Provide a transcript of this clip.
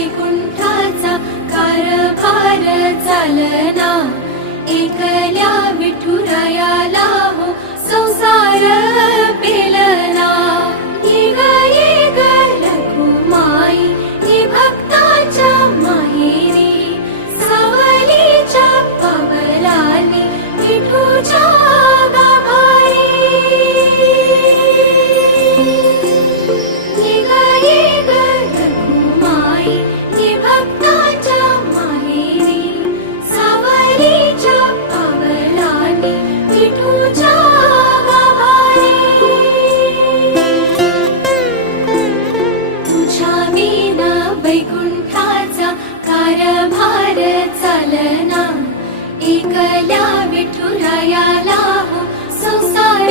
वैकुंठाचा कारभार चालना, एकल्या विठुरायाला हो संसार पेलना। ये ग रघुमाई ही भक्ताच्या माहेरी, सावलीच्या पावलांनी विठूच्या गाभारी। ये ग रघुमाई ही भक्ताच्या माहेरी, सावलीच्या पावलांनी विठूच्या गाभारी। तुझ्या विना वैकुंठाचा कारभार चालना, एकल्या विठुरायाला हो संसार